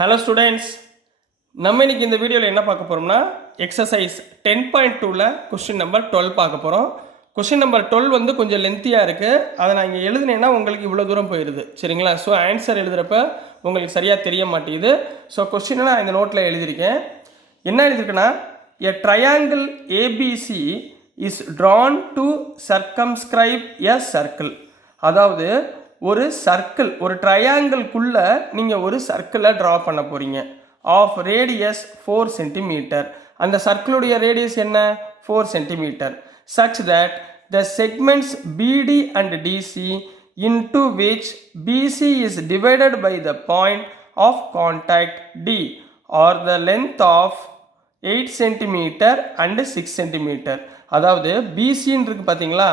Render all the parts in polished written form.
Hello students, நம்ம இன்னைக்கு இந்த வீடியோவில் என்ன பார்க்க போகிறோம்னா எக்ஸசைஸ் 10.2ல் கொஸ்டின் நம்பர் 12 பார்க்க போகிறோம். கொஸ்டின் நம்பர் 12 வந்து கொஞ்சம் லென்த்தியாக இருக்குது. அதை நான் இங்கே எழுதுனேன்னா உங்களுக்கு இவ்வளோ தூரம் போயிடுது, சரிங்களா? ஸோ ஆன்சர் எழுதுகிறப்ப உங்களுக்கு சரியாக தெரிய மாட்டேங்குது. ஸோ கொஸ்டினை நான் இந்த நோட்டில் எழுதியிருக்கேன். என்ன எழுதியிருக்குன்னா, a triangle ABC is drawn to circumscribe a circle. அதாவது ஒரு சர்க்கிள், ஒரு ட்ரையாங்கிள்குள்ள நீங்கள் ஒரு சர்க்கிளை ட்ரா பண்ண போகிறீங்க. Of radius 4 centimetre. அந்த சர்க்கிளுடைய ரேடியஸ் என்ன? 4 centimetre. such that the segments BD and DC into which BC is divided by the point of contact D are the length of 8 centimetre and 6 centimetre. அதாவது பிசின்னு இருக்குது பார்த்தீங்களா,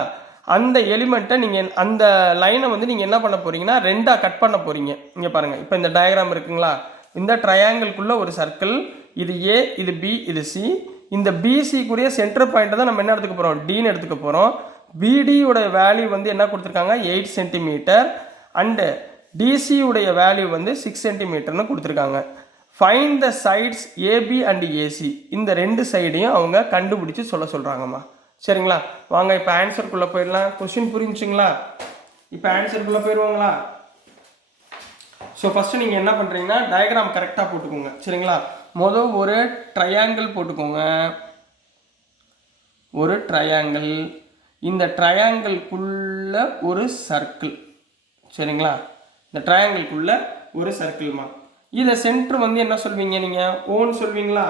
அந்த எலிமெண்ட்டை நீங்கள் அந்த லைனை வந்து நீங்கள் என்ன பண்ண போகிறீங்கன்னா ரெண்டாக கட் பண்ண போகிறீங்க. இங்கே பாருங்கள், இப்போ இந்த டயக்ராம் இருக்குங்களா, இந்த ட்ரையாங்கிள்குள்ளே ஒரு சர்க்கிள், இது ஏ, இது பி, இது சி. இந்த பிசிக்குரிய சென்டர் பாயிண்ட்டை தான் நம்ம என்ன எடுத்துக்க போகிறோம்? டின்னு எடுத்துக்க போகிறோம். பிடியோட வேல்யூ வந்து என்ன கொடுத்துருக்காங்க? 8 சென்டிமீட்டர். அண்டு டிசியுடைய வேல்யூ வந்து 6 சென்டிமீட்டர்னு கொடுத்துருக்காங்க. Find the sides AB and AC. இந்த ரெண்டு சைடையும் அவங்க கண்டுபிடிச்சி சொல்கிறாங்கம்மா. சரிங்களா? வாங்க இப்போ ஆன்சருக்குள்ளே போயிடலாம். கொஸ்டின் புரிஞ்சுங்களா? இப்போ ஆன்சருக்குள்ளே போயிடுவாங்களா? ஸோ ஃபஸ்ட்டு நீங்கள் என்ன பண்ணுறீங்கன்னா டயக்ராம் கரெக்டாக போட்டுக்கோங்க, சரிங்களா? மொதல் ஒரு ட்ரையாங்கிள் போட்டுக்கோங்க. ஒரு ட்ரையாங்கிள், இந்த ட்ரையாங்கிள்குள்ள ஒரு சர்க்கிள், சரிங்களா? இந்த ட்ரையாங்கிள்குள்ள ஒரு சர்க்கிள்மா. இதை சென்டர் வந்து என்ன சொல்வீங்க? நீங்கள் ஓன்னு சொல்வீங்களா?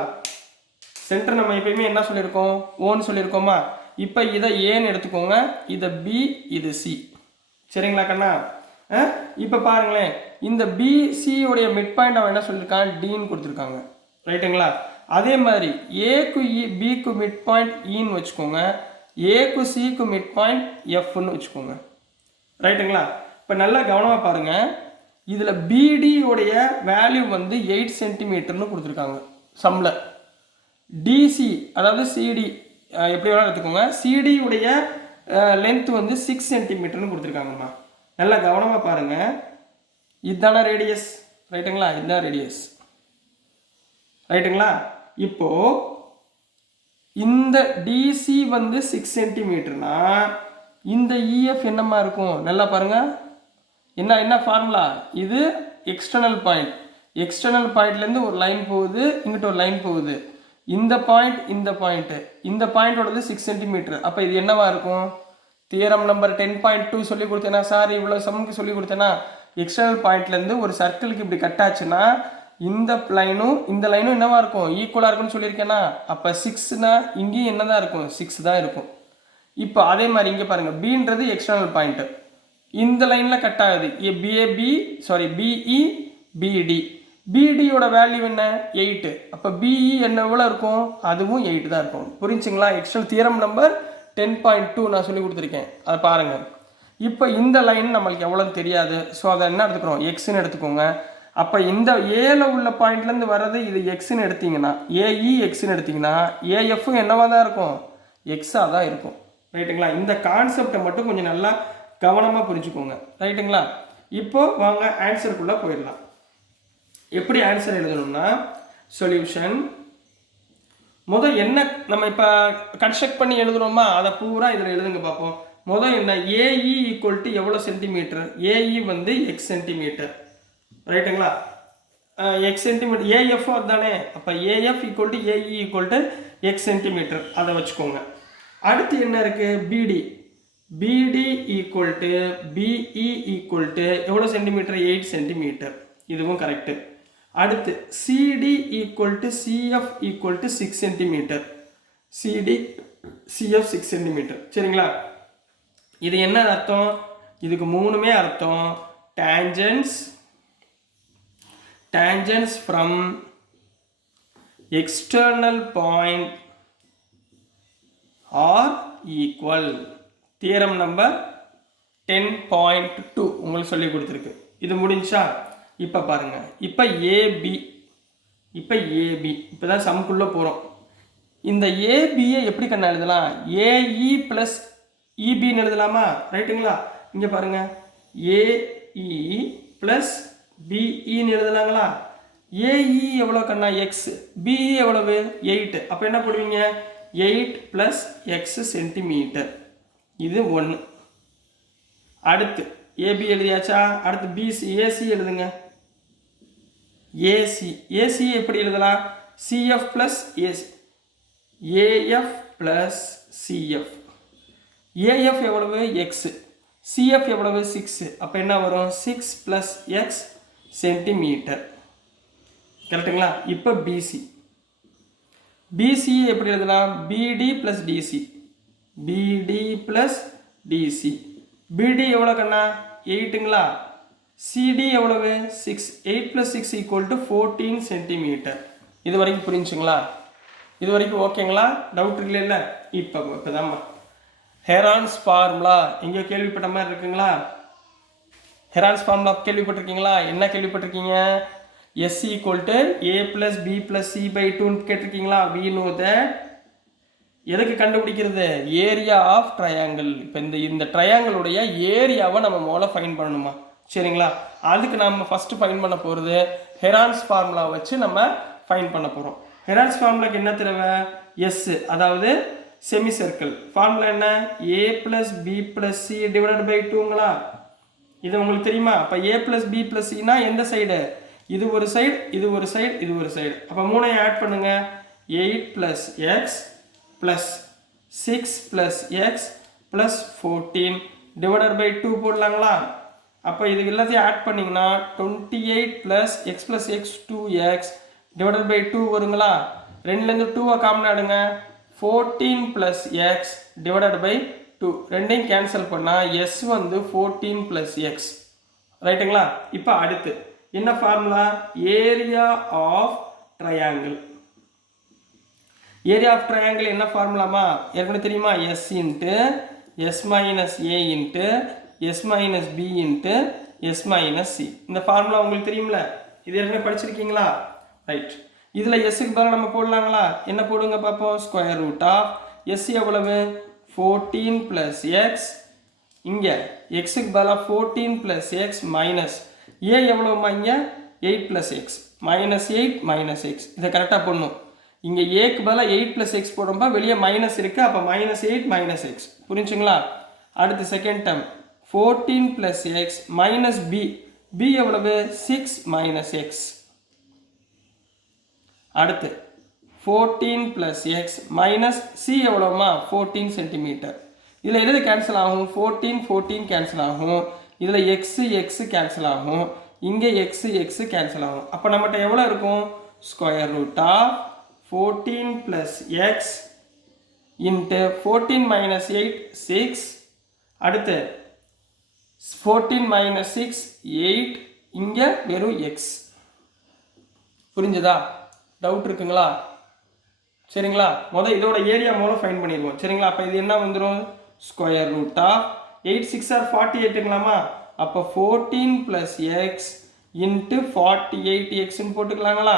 சென்டர் நம்ம எப்பயுமே என்ன சொல்லியிருக்கோம்? ஓன்னு சொல்லியிருக்கோமா? இப்போ இதை ஏன்னு எடுத்துக்கோங்க, இதை பி, இது சி, சரிங்களா கண்ணா? இப்போ பாருங்களேன், இந்த பிசியோடைய மிட் பாயிண்ட் அவன் என்ன சொல்லியிருக்கான்? டின்னு கொடுத்துருக்காங்க, ரைட்டுங்களா? அதே மாதிரி ஏக்கு பிக்கு மிட் பாயிண்ட் இன்னு வச்சுக்கோங்க, ஏக்கு சிக்கு மிட் பாயிண்ட் எஃப்னு வச்சுக்கோங்க, ரைட்டுங்களா? இப்போ நல்லா கவனமாக பாருங்கள், இதில் பிடியோடைய வேல்யூ வந்து 8 சென்டிமீட்டர்னு கொடுத்துருக்காங்க சம்மில். டிசி அதாவது சிடி எப்படி வேணாலும் எடுத்துக்கோங்க, சிடியுடைய லென்த் வந்து 6 சென்டிமீட்டர்னு கொடுத்துருக்காங்கம்மா. நல்லா கவனமாக பாருங்கள், இதுதான ரேடியஸ், ரைட்டுங்களா? இதுதான் ரேடியஸ், ரைட்டுங்களா? இப்போது இந்த டிசி வந்து 6 சென்டிமீட்டர்னா இந்த இஎஃப் என்னம்மா இருக்கும்? நல்லா பாருங்கள், என்ன ஃபார்முலா இது? External point. எக்ஸ்டர்னல் பாயிண்ட்லேருந்து ஒரு லைன் போகுது, இங்கிட்ட ஒரு லைன் போகுது. இந்த பாயிண்ட், இந்த பாயிண்ட்டு, இந்த பாயிண்டோடது 6 சென்டிமீட்டர். அப்போ இது என்னவா இருக்கும்? தியரம் நம்பர் 10.2 சொல்லி கொடுத்தேன்னா, சார் இவ்வளோ சம்முக்கு சொல்லி கொடுத்தேன்னா, எக்ஸ்டர்னல் பாயிண்ட்லேருந்து ஒரு சர்க்கிளுக்கு இப்படி கட் ஆச்சுன்னா இந்த லைனும் இந்த லைனும் என்னவா இருக்கும்? ஈக்குவலாக இருக்குன்னு சொல்லியிருக்கேன்னா, அப்போ 6னா இங்கேயும் என்ன தான் இருக்கும்? 6 தான் இருக்கும். இப்போ அதே மாதிரி இங்கே பாருங்கள், பின்றது எக்ஸ்டர்னல் பாயிண்ட்டு, இந்த லைனில் கட் ஆகுது. பிஇ பிடி, பிடியோட வேல்யூ என்ன? 8. அப்போ பிஇ என்ன எவ்வளோ இருக்கும்? அதுவும் 8 தான் இருக்கும். புரிஞ்சுங்களா? எக்ஸ்டர்னல் தியரம் நம்பர் 10.2 நான் சொல்லி கொடுத்துருக்கேன், அதை பாருங்கள். இப்போ இந்த லைன் நம்மளுக்கு எவ்வளோன்னு தெரியாது, ஸோ அதை என்ன எடுத்துக்கிறோம்? எக்ஸ்ன்னு எடுத்துக்கோங்க. அப்போ இந்த ஏல உள்ள பாயிண்ட்லேருந்து வர்றது இது எக்ஸ்ன்னு எடுத்திங்கன்னா, ஏஇ எக்ஸ்ன்னு எடுத்திங்கன்னா ஏஎஃப்பும் என்னவாக தான் இருக்கும்? எக்ஸாக தான் இருக்கும், ரைட்டுங்களா? இந்த கான்செப்டை மட்டும் கொஞ்சம் நல்லா கவனமாக புரிஞ்சுக்கோங்க, ரைட்டுங்களா? இப்போ வாங்க ஆன்சருக்குள்ளே போயிடலாம். எப்படி ஆன்சர் எழுதணும்னா, சொல்யூஷன் முதல் என்ன நம்ம இப்போ கன்ஸ்ட்ரக்ட் பண்ணி எழுதுறோமா, அதை பூரா இதில் எழுதுங்க பார்ப்போம். முதல் என்ன? ஏஇ ஈக்குவல் டு எவ்வளோ சென்டிமீட்டர்? ஏஇ வந்து எக்ஸ் சென்டிமீட்டர், ரைட்டுங்களா? எக்ஸ் சென்டிமீட்டர், ஏஎஃப் அதுதானே. அப்போ AF equal to AE equal to x centimetre, அதை வச்சுக்கோங்க. அடுத்து என்ன இருக்குது? BD. BD equal to BE equal to எவ்வளோ சென்டிமீட்டர்? 8 சென்டிமீட்டர், இதுவும் கரெக்டு. அடுத்து CD equal to CF equal to 6 centimetre, CD CF 6 centimetre, சரிங்களா? இது என்ன அர்த்தம்? இதுக்கு மூணுமே அர்த்தம் tangents from external point are equal. Theorem number 10.2 உங்களுக்கு சொல்லி கொடுத்துருக்கு. இது முடிஞ்சா? இப்போ பாருங்கள், இப்போ ஏபி, இப்போ தான் சம்குள்ளே போகிறோம். இந்த ஏபியை எப்படி கண்ணா எழுதலாம்? ஏஇ ப்ளஸ் இபின்னு எழுதலாமா? ரைட்டுங்களா? இங்கே பாருங்கள், ஏஇ ப்ளஸ் பிஇன்னு எழுதலாங்களா? ஏஇ எவ்வளோ கண்ணா எக்ஸ், பிஇ எவ்வளவு 8. அப்போ என்ன போடுவீங்க 8 + x சென்டிமீட்டர். இது 1. அடுத்து ஏபி எழுதியாச்சா? அடுத்து பிசி ஏசி எழுதுங்க. ஏசி எப்படி எழுதலாம்? CF plus AC, AF plus CF. AF எவ்வளவு எக்ஸ், சிஎஃப் எவ்வளவு 6. அப்போ என்ன வரும் 6 + x சென்டிமீட்டர். கரெக்டுங்களா? இப்போ பிசி எப்படி எழுதலாம்? BD plus DC, BD plus DC. BD எவ்வளோ கண்ணா 8ங்களா? சிடி எவ்வளவு 6. 8 + 6 = 14 சென்டிமீட்டர். இது வரைக்கும் புரிஞ்சுங்களா? இது வரைக்கும் ஓகேங்களா? டவுட் இல்லைல்ல? இப்போதாம்மா ஹெரான்ஸ் ஃபார்முலா எங்கேயோ கேள்விப்பட்ட மாதிரி இருக்குங்களா? ஹெரான்ஸ் ஃபார்முலா கேள்விப்பட்டிருக்கீங்களா? என்ன கேள்விப்பட்டிருக்கீங்க? S = A + B + C/2 கேட்டிருக்கீங்களா? we know that. எதுக்கு கண்டுபிடிக்கிறது? Area of triangle. இப்போ இந்த ட்ரையாங்கிளுடைய ஏரியாவை நம்ம முதல்ல ஃபைன் பண்ணணுமா? சரிங்களா? அதுக்கு நம்ம ஃபஸ்ட்டு ஃபைன் பண்ண போகிறது ஹெரான்ஸ் ஃபார்முலா வச்சு நம்ம ஃபைன் பண்ண போகிறோம். ஹெரான்ஸ் ஃபார்முலாக்கு என்ன தேவை? எஸ், அதாவது செமி சர்க்கிள். ஃபார்முலா என்ன? A + B + C / 2ங்களா? இது உங்களுக்கு தெரியுமா? அப்போ A + B + Cனா எந்த சைடு? இது ஒரு சைடு, இது ஒரு சைடு, இது ஒரு சைடு. அப்போ 3ஐ ஆட் பண்ணுங்க. 8 + x + 6 + x + 14 / 2 போடலாங்களா? அப்போ இது எல்லாத்தையும் ஆட் பண்ணிங்கன்னா 28 + x + x 2x / 2 வருங்களா? 2லேருந்து 2ஐ காமன் ஆடுங்க. 14 + x / 2. ரெண்டையும் கேன்சல் பண்ணால் எஸ் வந்து 14 + x. ரைட்டுங்களா? இப்போ அடுத்து என்ன formula? Area of triangle. Area of triangle என்ன ஃபார்முலாமா? ஏற்கனவே தெரியுமா? S × S - A × S - B × S - C. இந்த ஃபார்முலா உங்களுக்கு தெரியுமில்ல? இது ஏற்கனவே படிச்சிருக்கீங்களா? ரைட். இதில் எஸ்ஸுக்கு பதிலாக நம்ம போடலாங்களா? என்ன போடுங்க பார்ப்போம். √ S எவ்வளவு? 14 + x. இங்கே எக்ஸுக்கு பதிலாக 14 + x மைனஸ் ஏ எவ்வளோமா? இங்கே 8 + x -8 - x. இதை கரெக்டாக போடணும். இங்கே ஏக்கு பதிலாக 8 + x போடும்பா வெளியே மைனஸ் இருக்குது. அப்போ -8 - x. புரிஞ்சுங்களா? அடுத்து second term 14 + x minus b எவ்வளவு? 6 - x. அடுத்து 14 + x மைனஸ் c எவ்வளோமா? 14 சென்டிமீட்டர். இதில் எது கேன்சல் ஆகும்? 14 கேன்சல் ஆகும். இதில் x கேன்சல் ஆகும். இங்கே x கேன்சல் ஆகும். அப்போ நம்மகிட்ட எவ்வளோ இருக்கும்? √ 14 + x × 14 - 8 6. அடுத்து 14 - 6 8. இங்கே வெறும் x. புரிஞ்சுதா? டவுட் இருக்குங்களா? சரிங்களா? இதோட ஏரியா ஃபைன் பண்ணிடுவோம். சரிங்களா? அப்போ இது என்ன வந்துடும்? √ 8 6 are 48ங்களாமா? அப்போ 14 + x × 48x போட்டுக்கலாங்களா?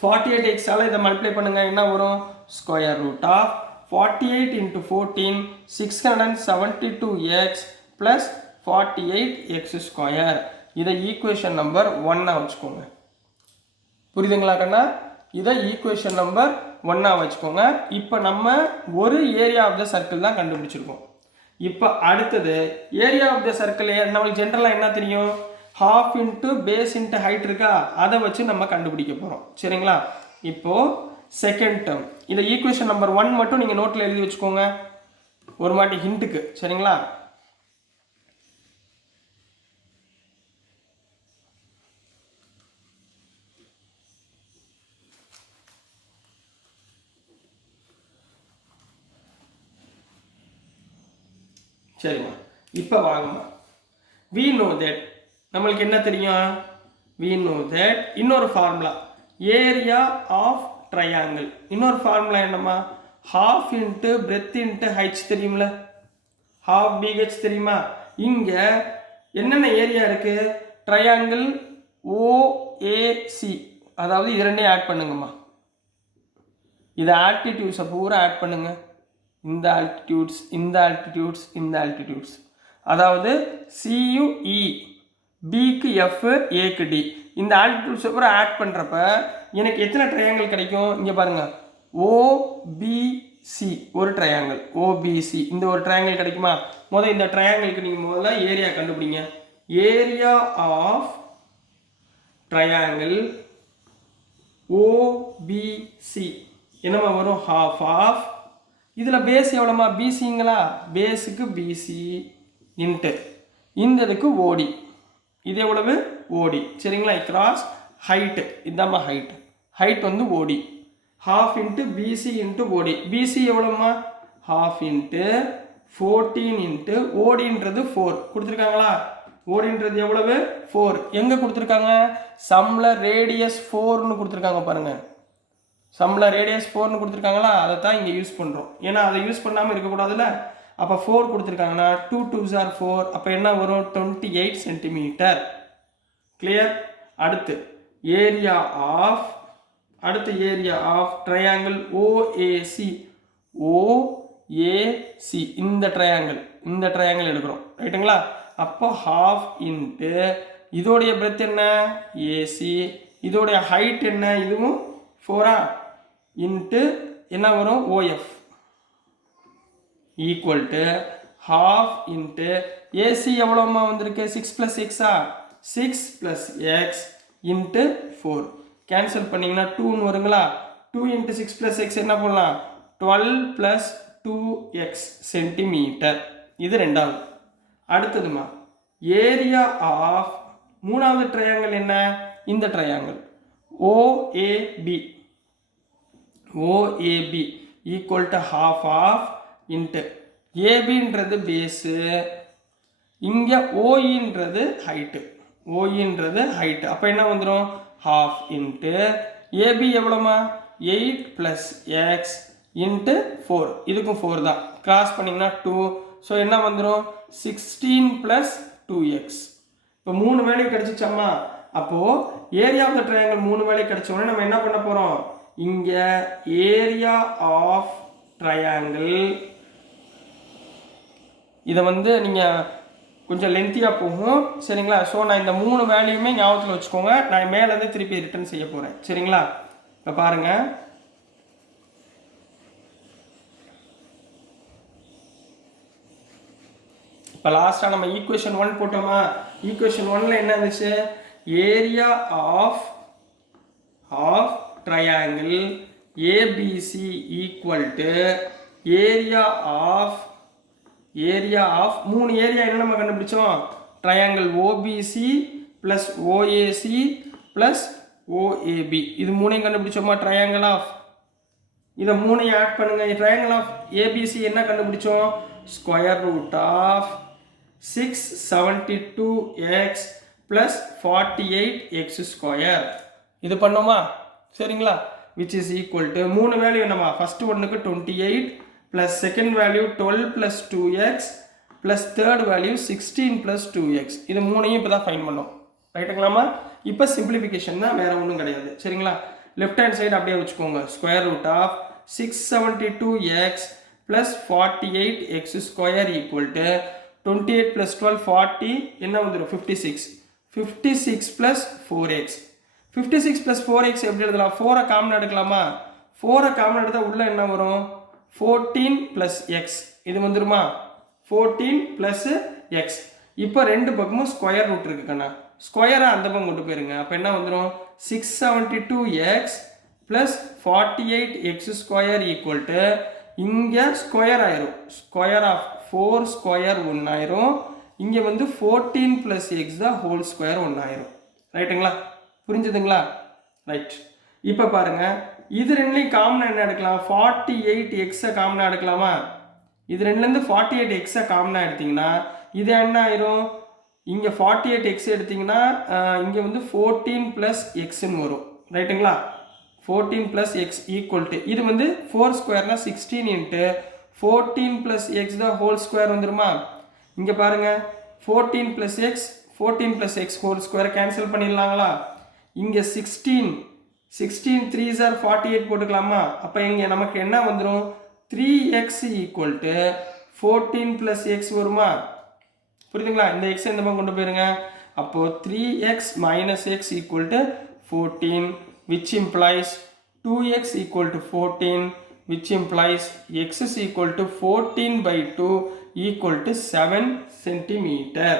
48x இதை மல்டிப்ளை பண்ணுங்க. என்ன வரும்? √ 48 × 14 672x + 48x². இதை ஈக்குவேஷன் நம்பர் 1 வச்சுக்கோங்க. புரியுதுங்களா கண்ணா? இதை ஈக்குவேஷன் நம்பர் 1 வச்சுக்கோங்க. இப்போ நம்ம ஒரு ஏரியா ஆஃப் த சர்க்கிள் தான் கண்டுபிடிச்சிருக்கோம். இப்போ அடுத்தது ஏரியா ஆஃப் த சர்க்கிள் நம்மளுக்கு ஜென்ரலாக என்ன தெரியும்? ½ × பேஸ் × ஹைட் இருக்கா? அதை வச்சு நம்ம கண்டுபிடிக்க போகிறோம். சரிங்களா? இப்போது செகண்ட் டேர்ம் இந்த ஈக்குவேஷன் நம்பர் 1 மட்டும் நீங்கள் நோட்டில் எழுதி வச்சுக்கோங்க ஒரு மாட்டி ஹிண்ட்டுக்கு. சரிங்களா? சரிம்மா. இப்போ வாங்கம்மா. we know that நம்மளுக்கு என்ன தெரியும்? we know that இன்னொரு ஃபார்முலா ஏரியா ஆஃப் ட்ரையாங்கிள். இன்னொரு ஃபார்முலா என்னம்மா? ½ × breadth × height தெரியுமில்ல? ½ BH தெரியுமா? இங்கே என்னென்ன ஏரியா இருக்குது? ட்ரையாங்கிள் OAC, அதாவது இது ரெண்டையும் ஆட் பண்ணுங்கம்மா. இதை ஆல்டிடியூட்ஸை பூரா ஆட் பண்ணுங்க. இந்த ஆல்டிடியூட்ஸ், இந்த ஆல்டிடியூட்ஸ், இந்த ஆல்டிடியூட்ஸ். அதாவது CU E, Bக்கு F, Aக்கு D. இந்த ஆல்டிடியூட்ஸ் அப்புறம் ஆட் பண்ணுறப்ப எனக்கு எத்தனை ட்ரையாங்கிள் கிடைக்கும்? இங்கே பாருங்கள், ஓபிசி ஒரு ட்ரையாங்கிள், ஓபிசி இந்த ஒரு ட்ரையாங்கிள் கிடைக்குமா? முதல்ல இந்த ட்ரையாங்கிளுக்கு நீங்கள் முதல்ல ஏரியா கண்டுபிடிங்க. ஏரியா ஆஃப் ட்ரையாங்கிள் ஓபிசி என்னமா வரும்? ஹாஃப் ஆஃப், இதில் பேஸ் எவ்வளோமா? பிசிங்களா, பேஸுக்கு பிசி இன்ட்டு இந்த இதுக்கு ஓடி, இது எவ்வளவு? ஓடி. சரிங்களா? கிராஸ் ஹைட்டு, இதாம்மா ஹைட், ஹைட் வந்து ஓடி, ஹாஃப் இன்ட்டு பிசி இன்ட்டு ஓடி. பிசி எவ்வளோம்மா? ஹாஃப் இன்ட்டு 14 இன்ட்டு ஓடின்றது 4 கொடுத்துருக்காங்களா? ஓடின்றது எவ்வளவு? 4. எங்கே கொடுத்துருக்காங்க? சம்மில் ரேடியஸ் 4ன்னு கொடுத்துருக்காங்க பாருங்கள். சம்மில் ரேடியஸ் 4ன்னு கொடுத்துருக்காங்களா? அதை தான் இங்கே யூஸ் பண்ணுறோம். ஏன்னா அதை யூஸ் பண்ணாமல் இருக்கக்கூடாதுல்ல. அப்போ 4 கொடுத்துருக்காங்கன்னா 2 2s are 4. அப்போ என்ன வரும்? 28 சென்டிமீட்டர். கிளியர்? அடுத்து ஏரியா ஆஃப், அடுத்து area of triangle OAC. OAC இந்த ட்ரையாங்கிள் எடுக்கிறோம். ரைட்டுங்களா? அப்போ ஹாஃப் இன்ட்டு இதோடைய பிரெத் என்ன? ஏசி. இதோடைய ஹைட் என்ன? இதுவும் 4 இன்ட்டு என்ன வரும்? OF equal to half into AC எவ்வளோமா வந்திருக்கு? 6 + x 6 + x இன்ட்டு 4. கேன்சல் பண்ணிங்கன்னா 2ன்னு வருங்களா? 2 இன்ட்டு 6 + x என்ன பண்ணலாம்? 12 + 2x சென்டிமீட்டர். இது ரெண்டாவது. அடுத்ததுமா ஏரியா ஆஃப் மூணாவது ட்ரையாங்கிள் என்ன? இந்த triangle OAB. OAB equal to half of into ஏபின்றது பேஸு, இங்கே ஓஇன்றது ஹைட்டு. ஓஇன்றது ஹைட்டு. அப்போ என்ன வந்துடும்? ஹாஃப் இன்ட்டு ஏபி எவ்வளோமா? 8 + x இன்ட்டு 4. இதுக்கும் 4 தான். கிராஸ் பண்ணிங்கன்னா 2. ஸோ என்ன வந்துடும்? 16 + 2x. இப்போ 3 வேல்யூ கிடச்சிச்சம்மா. அப்போது area of the triangle 3 value கிடச்சோடனே நம்ம என்ன பண்ண போகிறோம்? இங்கே ஏரியா ஆஃப் ட்ரையாங்கிள் இதை வந்து நீங்கள் கொஞ்சம் லென்த்தியாக போகும். சரிங்களா? ஸோ நான் இந்த 3 வேல்யூமே ஞாபகத்தில் வச்சுக்கோங்க. நான் மேலேருந்து திருப்பி ரிட்டர்ன் செய்ய போகிறேன். சரிங்களா? இப்போ பாருங்கள், இப்போ லாஸ்ட்டாக நம்ம ஈக்குவேஷன் 1 போட்டோமா? ஈக்குவேஷன் 1ல் என்ன இருந்துச்சு? Area of triangle ABC equal to area of 3 area என்ன நம்ம கண்டுபிடிச்சோம்? Triangle OBC plus OAC plus OAB. இது 3ஐயும் கண்டுபிடிச்சோமா? ட்ரையாங்கிள் ஆஃப், இதை 3ஐயும் ஆட் பண்ணுங்க. ட்ரையாங்கிள் ஆஃப் ஏபிசி என்ன கண்டுபிடிச்சோம்? Square root of 672x plus 48x square. இது பண்ணோமா? சரிங்களா? Which is equal to 3 value என்னமா? ஃபஸ்ட்டு ஒன்றுக்கு 28 plus second value 12 + 2x plus third value 16 + 2x. இது 3ஐயும் இப்போ தான் ஃபைன் பண்ணோம். ரைட்டுங்களாமா? இப்போ சிம்பிளிஃபிகேஷன் தான், வேறு ஒன்றும் கிடையாது. சரிங்களா? லெஃப்ட் ஹேண்ட் சைடு அப்படியே வச்சுக்கோங்க. Square root of 672x plus 48x square equal to 28 + 12 40 என்ன வந்துடும்? 56. 56 + 4x. 56 + 4x எப்படி எழுதலாம்? 4ஐ காமன் எடுக்கலாமா? 4ஐ காமன் எடுத்தால் உள்ளே என்ன வரும்? 14 + x. இது வந்துருமா? 14 + x. இப்போ ரெண்டு பக்கமும் ஸ்கொயர் ரூட் இருக்கு கண்ணா. ஸ்கொயரை அந்த பக்கம் கொண்டு போயிருங்க. அப்போ என்ன வந்துடும்? 672x plus 48x square equal to இங்கே ஸ்கொயர் ஆயிரும். ஸ்கொயர் ஆஃப் 4 ஸ்கொயர் 1 ஆயிரும். இங்கே வந்து 14 + x தான் ஹோல் ஸ்கொயர் 1 ஆயிரும். ரைட்டுங்களா? புரிஞ்சுதுங்களா? ரைட். இப்போ பாருங்கள், இது ரெண்டுலையும் காமனாக என்ன எடுக்கலாம்? 48xஐ காமனாக எடுக்கலாமா? இது ரெண்டுலேருந்து 48xஐ காமனாக எடுத்திங்கன்னா இது என்ன ஆயிரும்? இங்கே 48x எடுத்திங்கன்னா இங்கே வந்து 14 + xன்னு வரும். ரைட்டுங்களா? 14 + x ஈக்குவல் டு இது வந்து 4 ஸ்கொயர்னா 16 இன்ட்டு 14 + x தான் ஹோல் ஸ்கொயர் வந்துருமா? இங்கே பாருங்கள், 14 + x 14 + x whole square cancel பண்ணிடலாங்களா? இங்கே 16 3s are 48 போட்டுக்கலாமா? அப்போ இங்கே நமக்கு என்ன வந்துடும்? 3x ஈக்குவல் டு 14 + x வருமா? புரியுதுங்களா? இந்த x இந்த பக்கம் கொண்டு போயிருங்க. அப்போது 3x minus x equal to 14, which implies 2x equal to 14, which implies x is equal to 14 by 2 equal to 7 centimeter.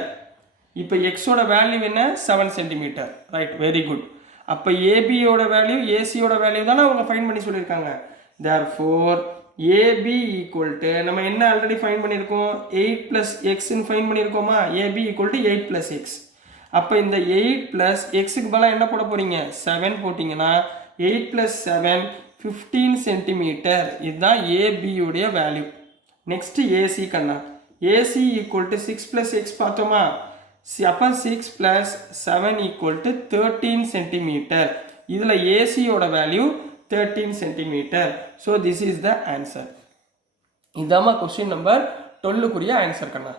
இப்போ x ஓட வேல்யூ என்ன 7 centimeter, right? Very good. அப்போ AB ஓட வேல்யூ AC ஓட வேல்யூ தானே அவங்க ஃபைண்ட் பண்ணி சொல்லியிருக்காங்க. therefore AB equal to நம்ம என்ன ஆல்ரெடி ஃபைண்ட் பண்ணியிருக்கோம் 8 plus x ன்னு find பண்ணியிருக்கோமா. AB equal to 8 plus x. அப்போ இந்த 8 plus xக்கு பதிலாக என்ன போட போறீங்க 7 போட்டிங்கன்னா 8 plus 7 15 சென்டிமீட்டர். இதுதான் AB உடைய வேல்யூ. நெக்ஸ்ட் AC கண்ணா. AC equal to 6 plus x பார்த்தோமா. அப்போ 6 plus 7 equal to 13 சென்டிமீட்டர். இதில் AC ஓட value 13 centimetre. So this is the answer. இதாம்மா கொஸ்டின் நம்பர் 12க்குரிய ஆன்சர் கண்ணா.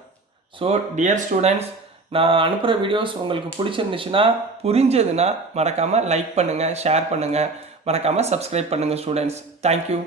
ஸோ டியர் ஸ்டூடெண்ட்ஸ், நான் அனுப்புகிற வீடியோஸ் உங்களுக்கு பிடிச்சிருந்துச்சுன்னா புரிஞ்சதுன்னா மறக்காமல் லைக் பண்ணுங்கள், ஷேர் பண்ணுங்கள், மறக்காமல் சப்ஸ்கிரைப் பண்ணுங்கள் ஸ்டூடெண்ட்ஸ். தேங்க்யூ.